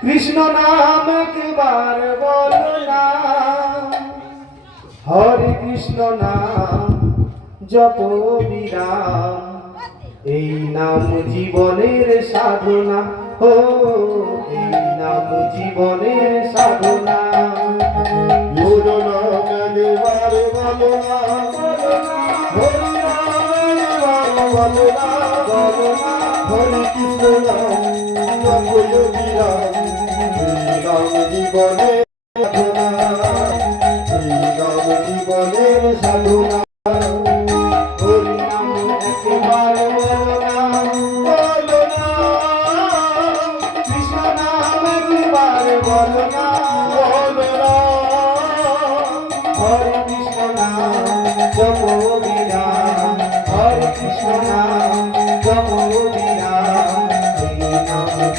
কৃষ্ণ নাম একবার বল না। হরে কৃষ্ণ নাম, যত বিরাম। এই নাম জীবনের সাধনা, ও, এই নাম জীবনের সাধনা। বলো না। বলো না। ধরে ইসলাম তখন বিরাম বিরাম জীবনে বিরাম জীবনের সাধনা বলো না বলো না হরে কৃষ্ণ নাম জপ বিরাম হরে কৃষ্ণ নাম জপ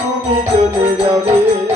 তুমি চলে যাবে।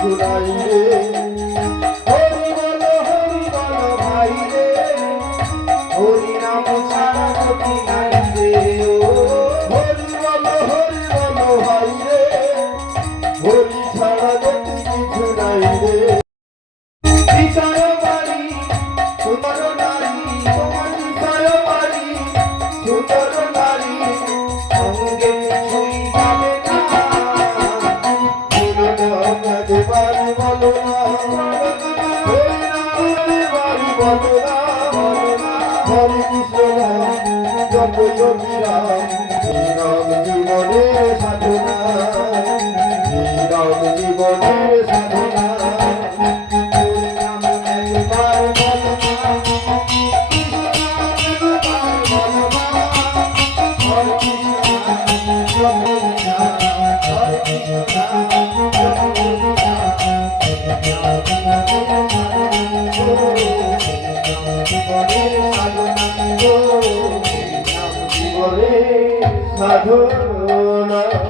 জোড়াইলে হরে কৃষ্ণ জপ যোগী রাম রাম জীবনে সাধনা রাম জীবনে সাধনা Thank you. সাধনা